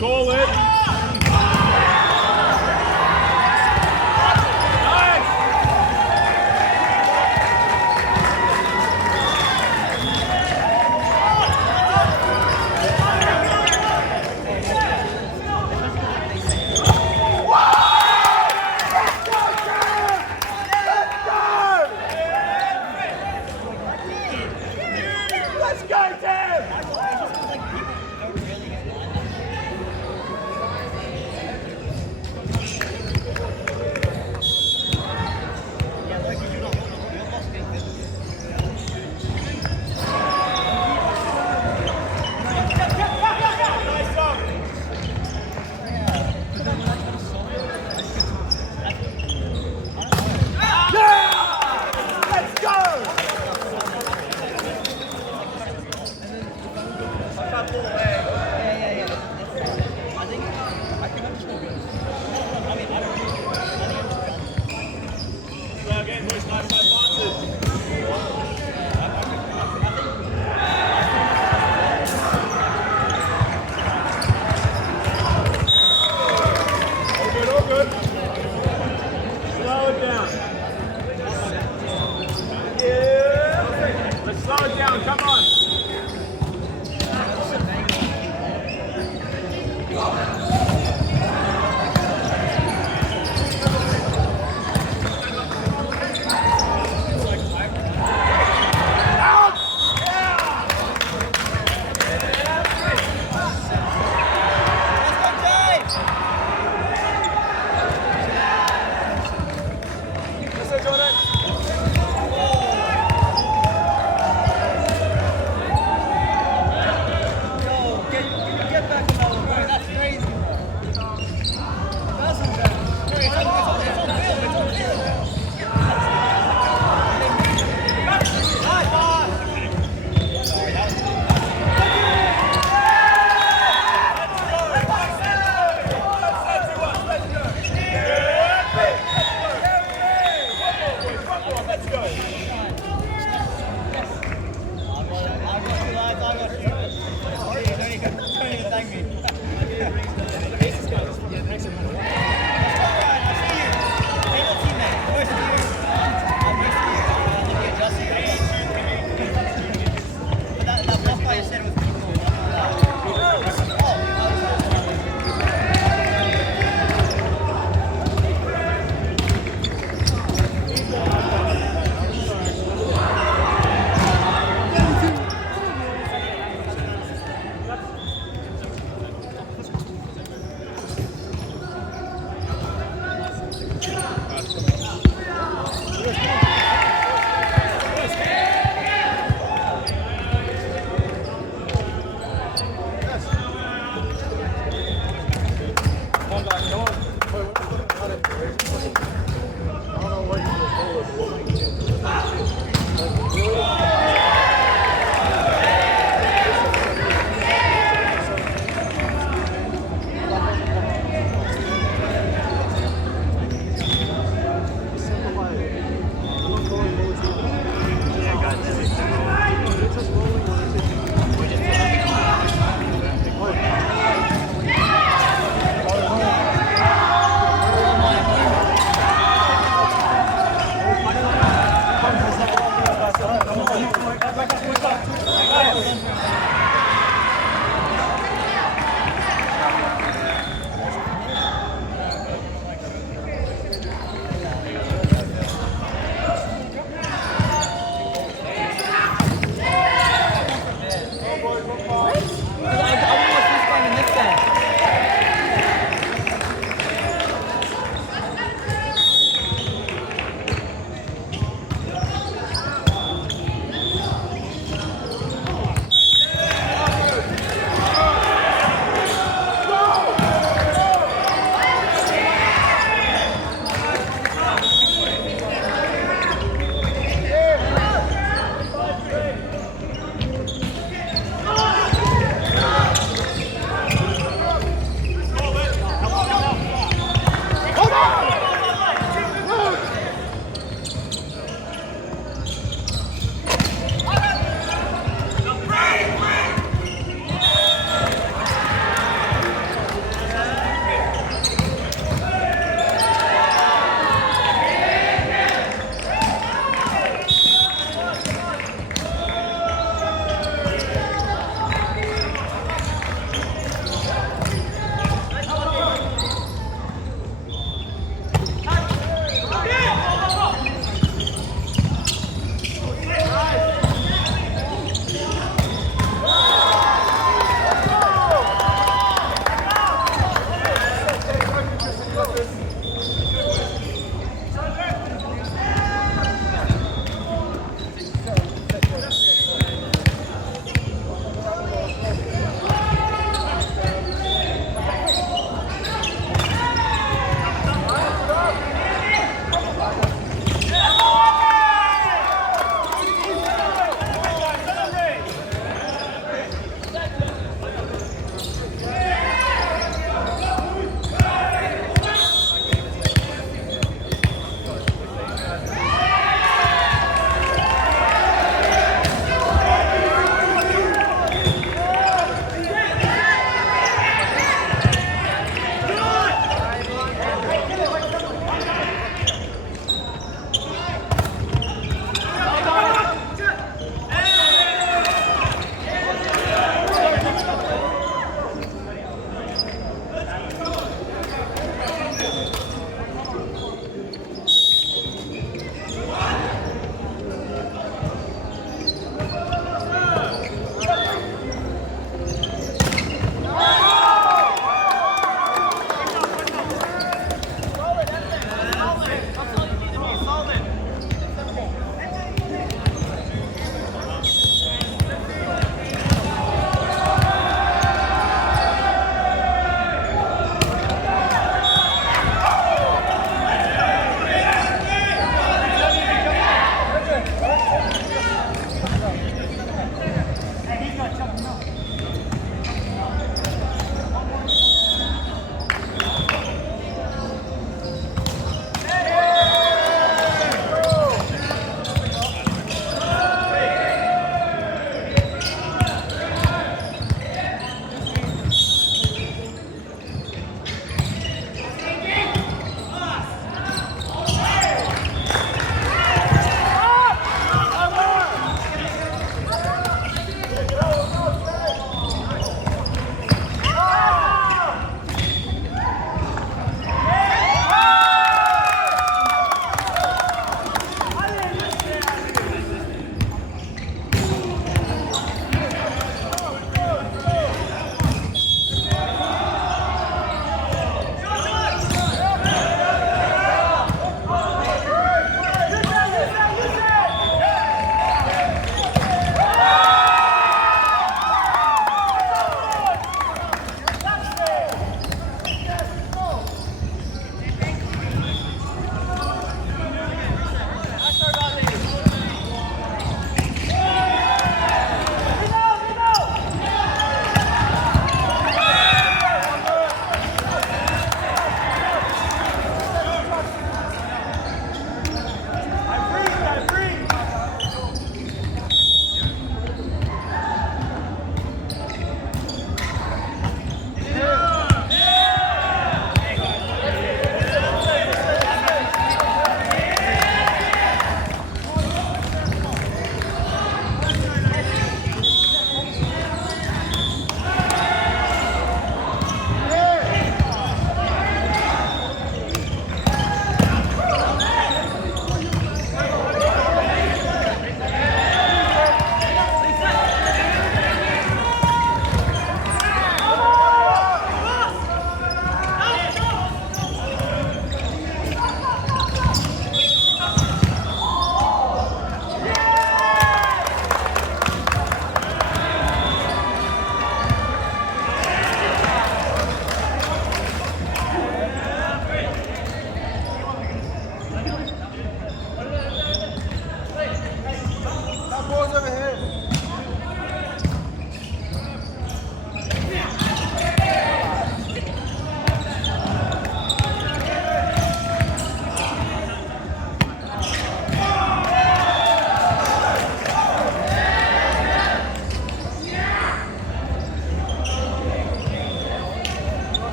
Call it. Let's go, Tim! What? I wouldn't watch this game in this game.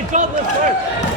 Great job, let's go.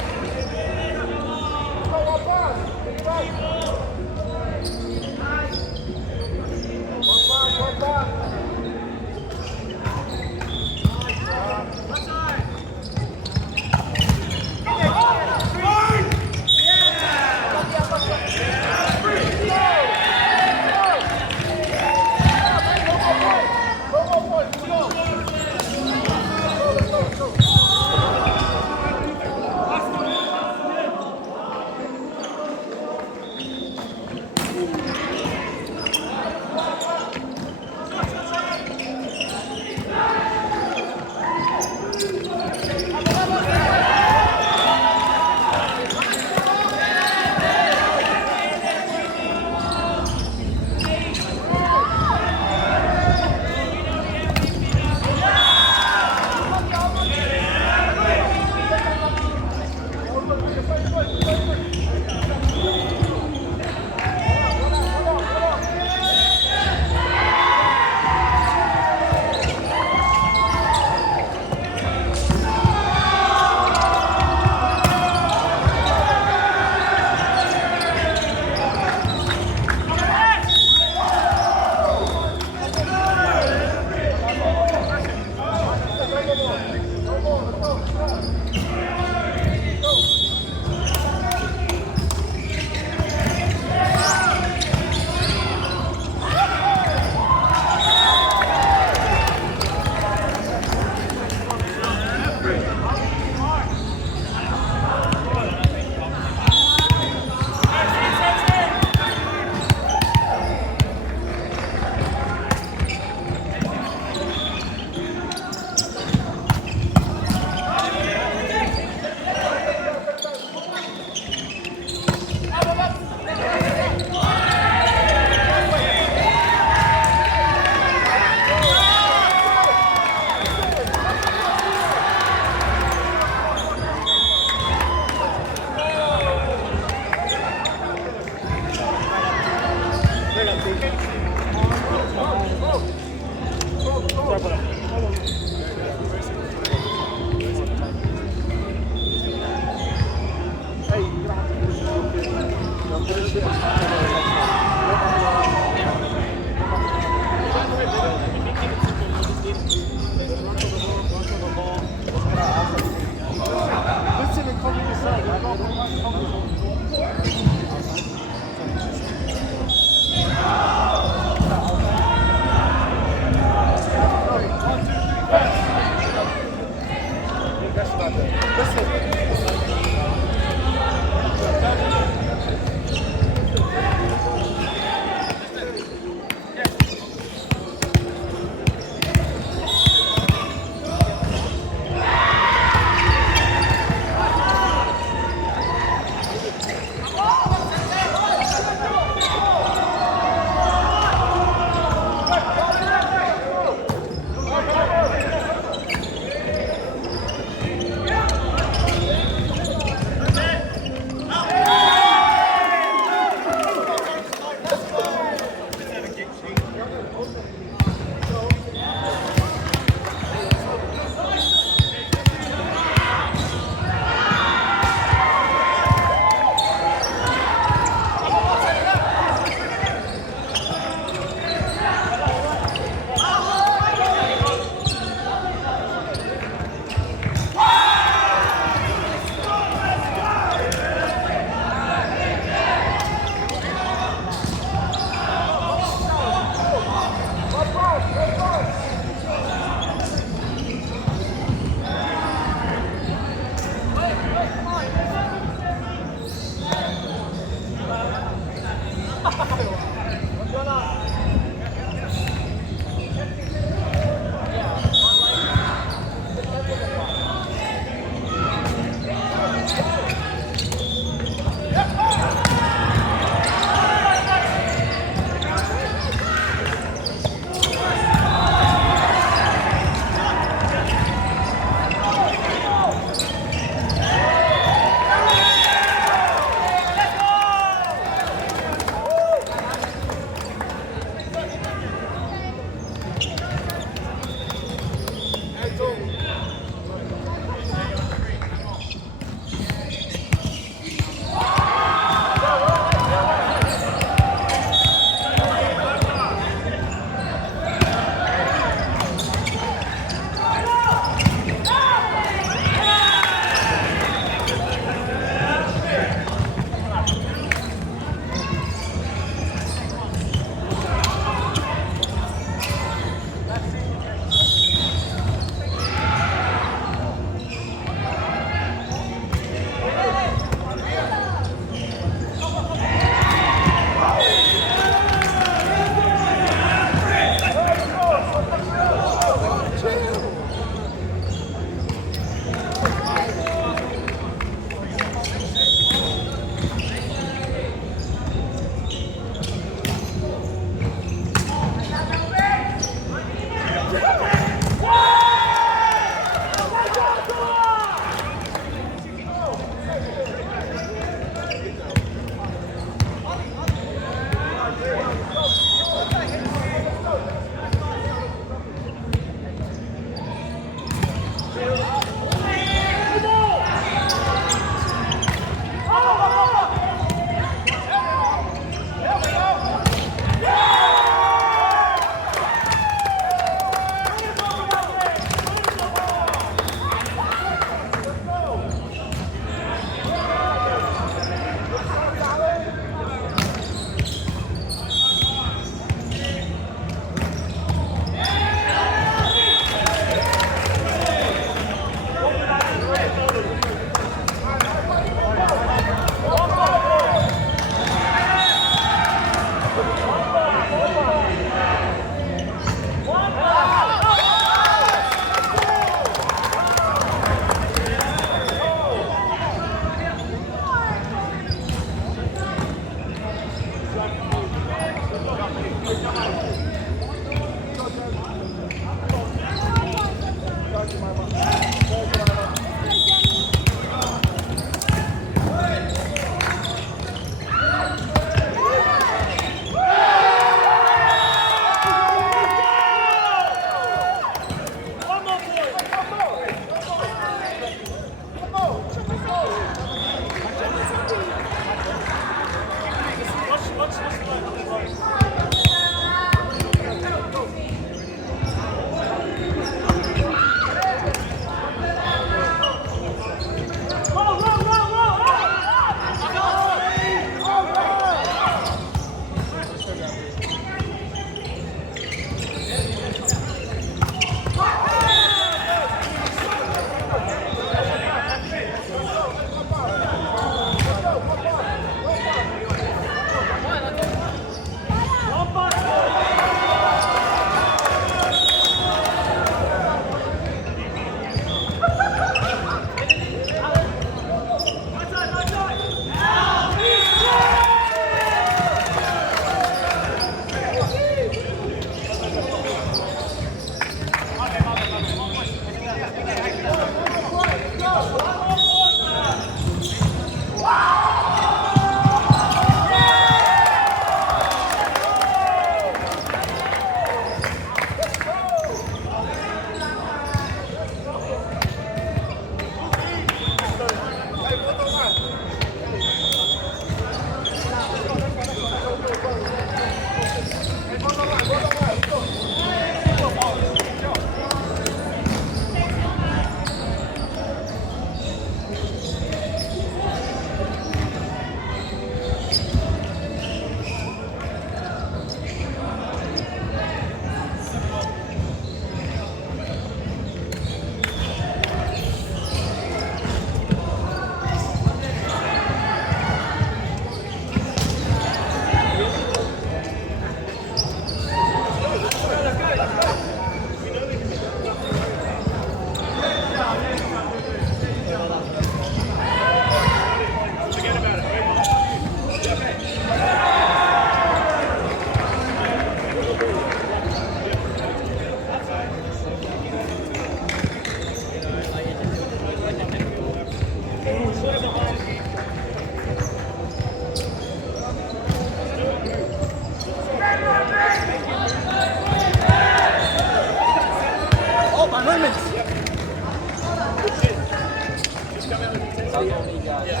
Did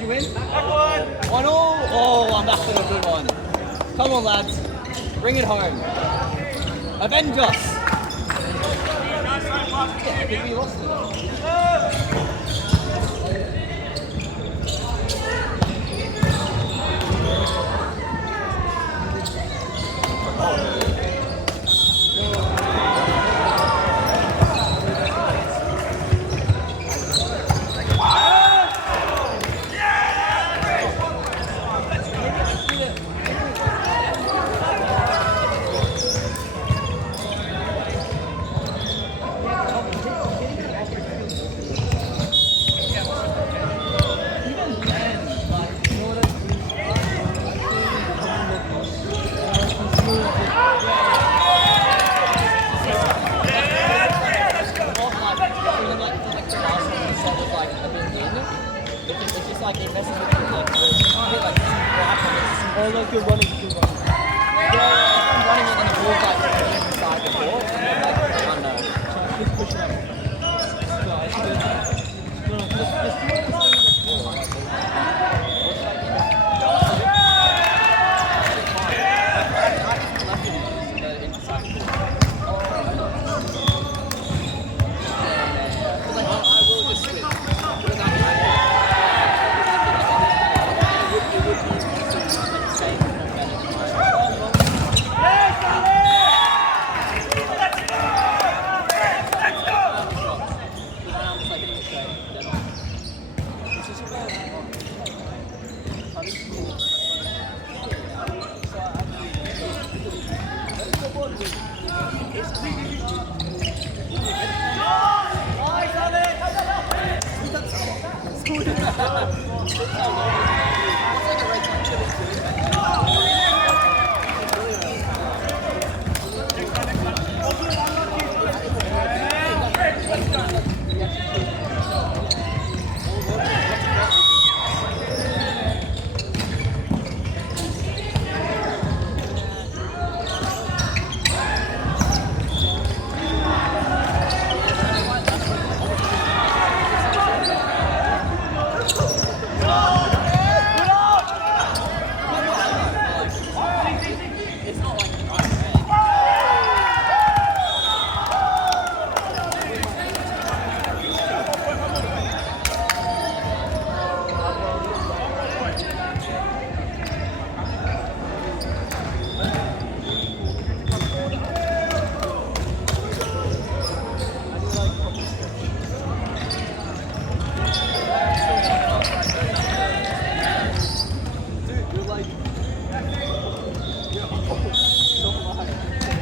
you win? 1-1. Oh, I'm back for a good one. Come on, lads. Bring it home. Avenge us. Yeah, did we lost it? Oh, look, you're running. Yeah, I'm running it and the ball's like inside the ball. And then like, I don't know. Just push it up. So I think it's no, just do it as before.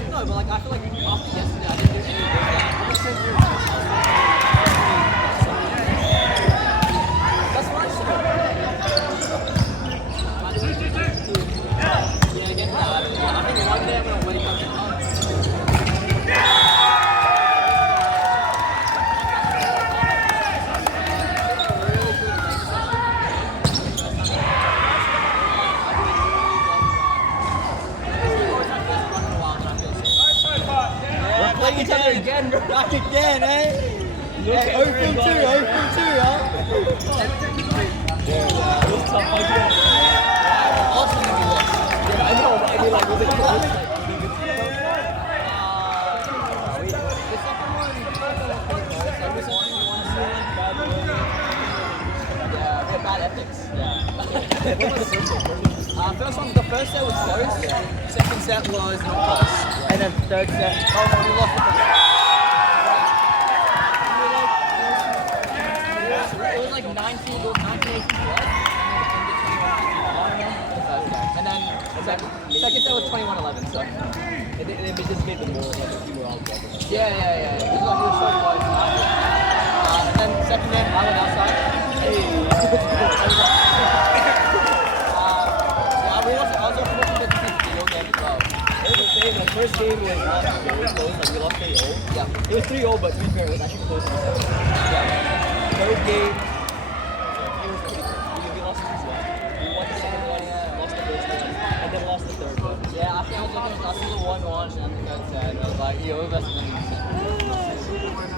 No, but like I feel like after yesterday I didn't do any of that's what I said. Yeah, again, I think one day I'm gonna wake up and playing each other again, bro. Back again, eh? Hey, 0 from 2, 0 from 2, huh? Yeah, it was tough again. Awesome if you lost. Yeah, I know, but I mean, like, was it close? The second one, yeah, we had bad ethics. Yeah. The first set was close. Second set was not close. And then third set, oh, we lost it. It was like 19, 18 plus. And then second set was 21-11, so. They just made them more, like a few more all together. Yeah. It was like, we were so close. And then second game, I went outside. Hey. I was also watching the field game as well. first game was not very close, like we lost 3-0. Yeah. It was 3-0, but to be fair, it was actually close to the second. Yeah. Third game, it was pretty close. We lost 2-1. We won the second one, lost the first one, and then lost the third one. Yeah, I think I was looking at the 1-1 and the third set. I was like, yo, that's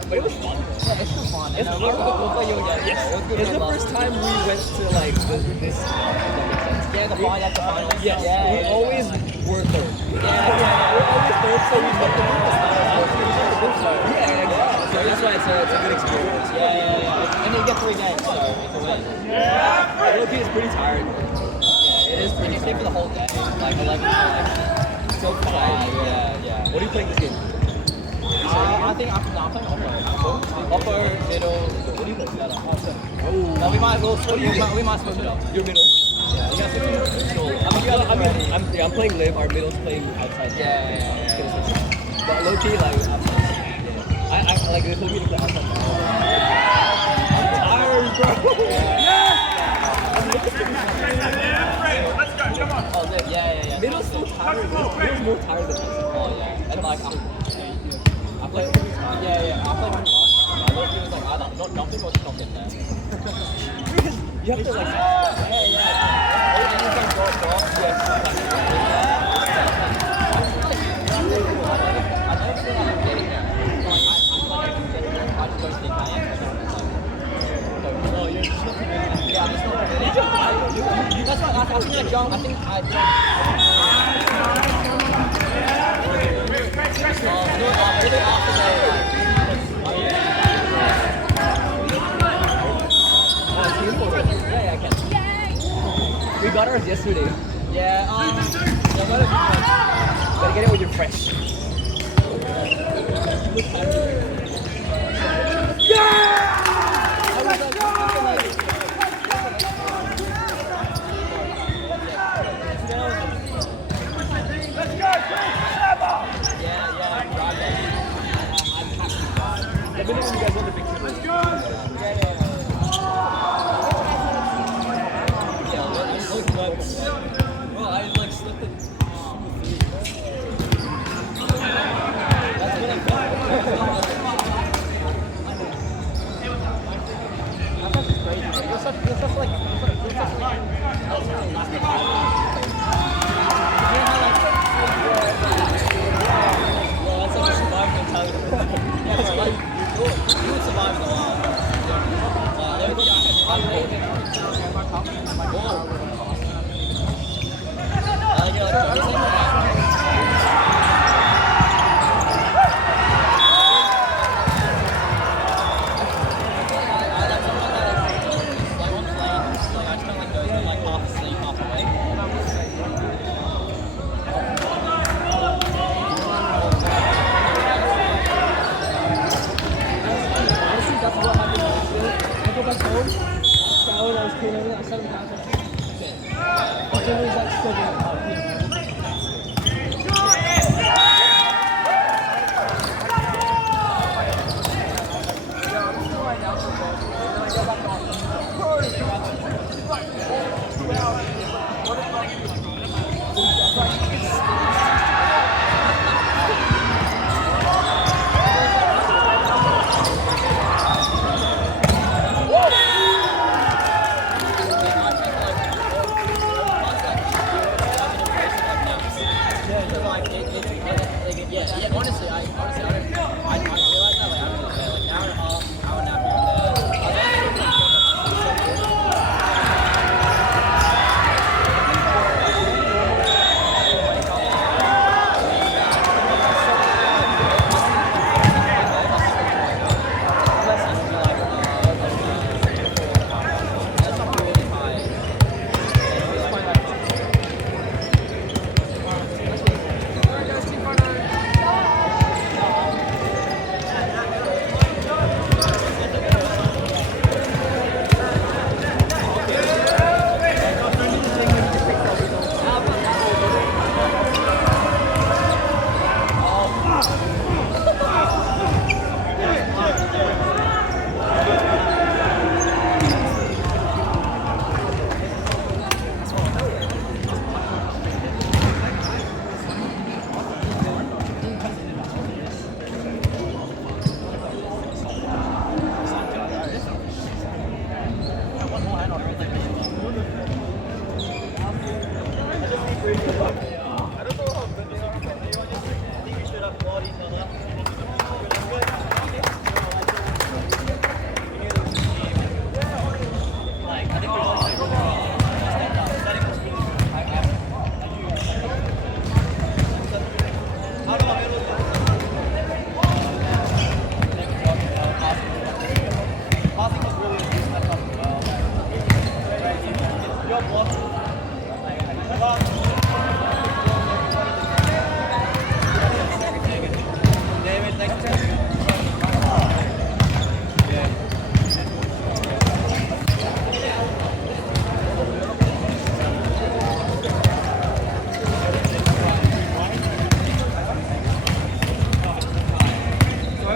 But it was fun. yeah, it's still fun. It's And our- we'll play you again. Yes. It was good It's the love. first time we went to like this. If that makes sense. Yeah, the final, that's the final. Yes. Yeah, We yeah, always were third. Yeah. We're always third, so we got the group this time. Yeah, exactly. So that's why it's a good experience. And then you get 3 games, so it's a win. Loki is pretty tired. Yeah, it is pretty. You stay for the whole day, like 11 to So 5. Yeah. What are you playing this game? I think I'm playing upper, middle. What do you play? No, we might as well split. We might split middle. Your middle. Yeah, you guys are so. I'm playing live. Our middle's playing outside. Yeah. But low key, like, I like they told me to play outside. I'm tired, bro. Let's go, come on. Oh, yeah. Middle's so tired. Middle's more tired than us. Oh, yeah. And like, I played. Yeah. I played middle last time. I thought he was like either not jumping or just not getting there. You have to like. That's what I think I jumped. I think I really after Yeah, I can. We got ours yesterday. Gotta get it when you're fresh. Let's go, Trevor. The minute when you guys won the big two. Let's go. Bro, I like slipped it. That's what I felt. Well, that's like a survival mentality. You would survive in the wild. Honestly, that's what happened last year. I go back home, showered, I was clean everything, I sat on the couch, and then it was like struggling out.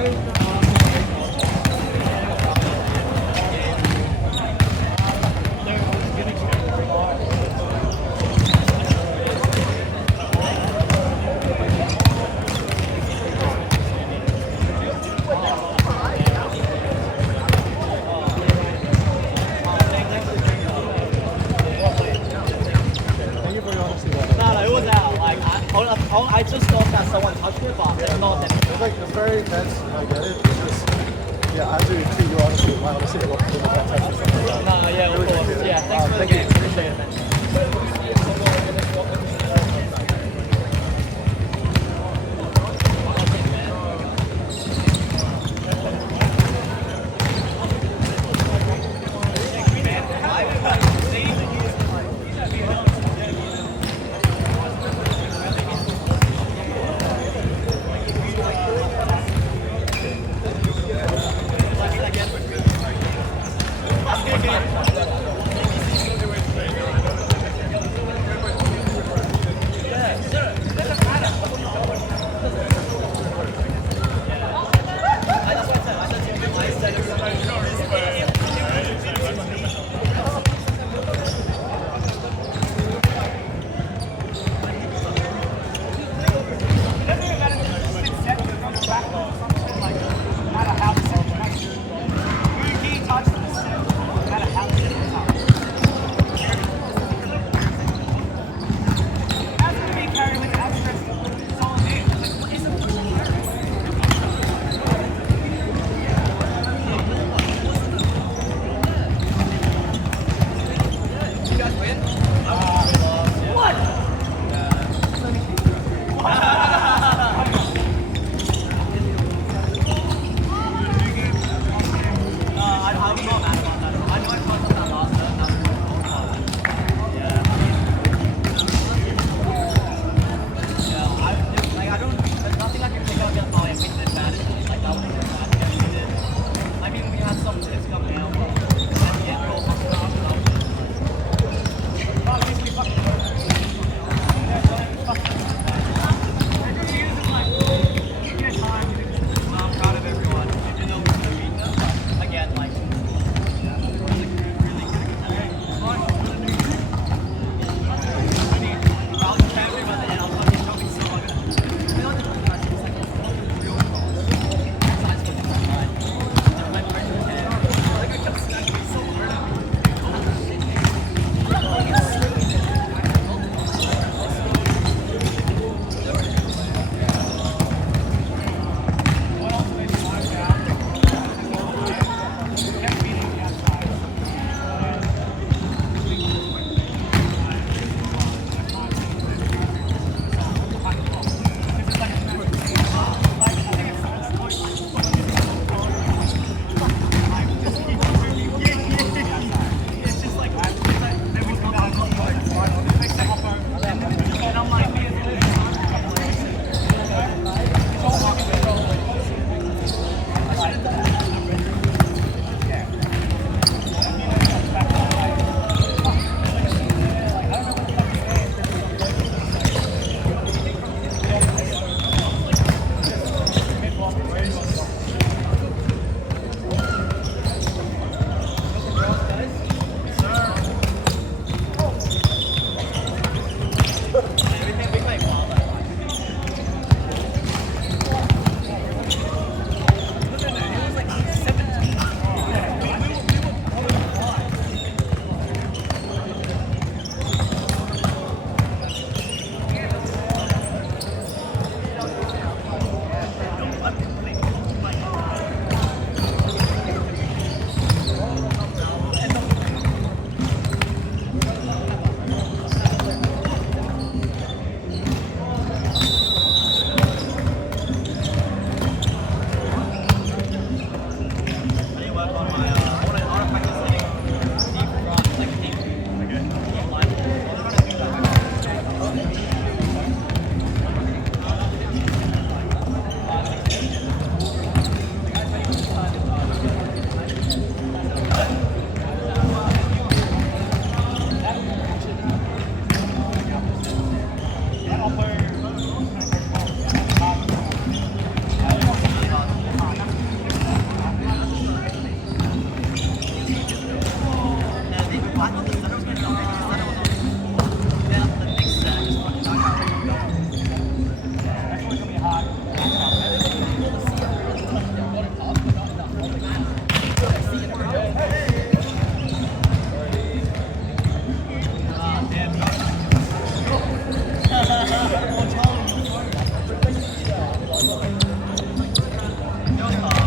Thank you for your honesty. It No, it was out. Like, I just thought that someone touched it, but it's not that. was like, it's very intense, and I get it. It's just, yeah, I have to treat you honestly. My honesty, I don't feel like I touched or something like that. No, yeah, of course. Yeah, thanks for the Thank game. you.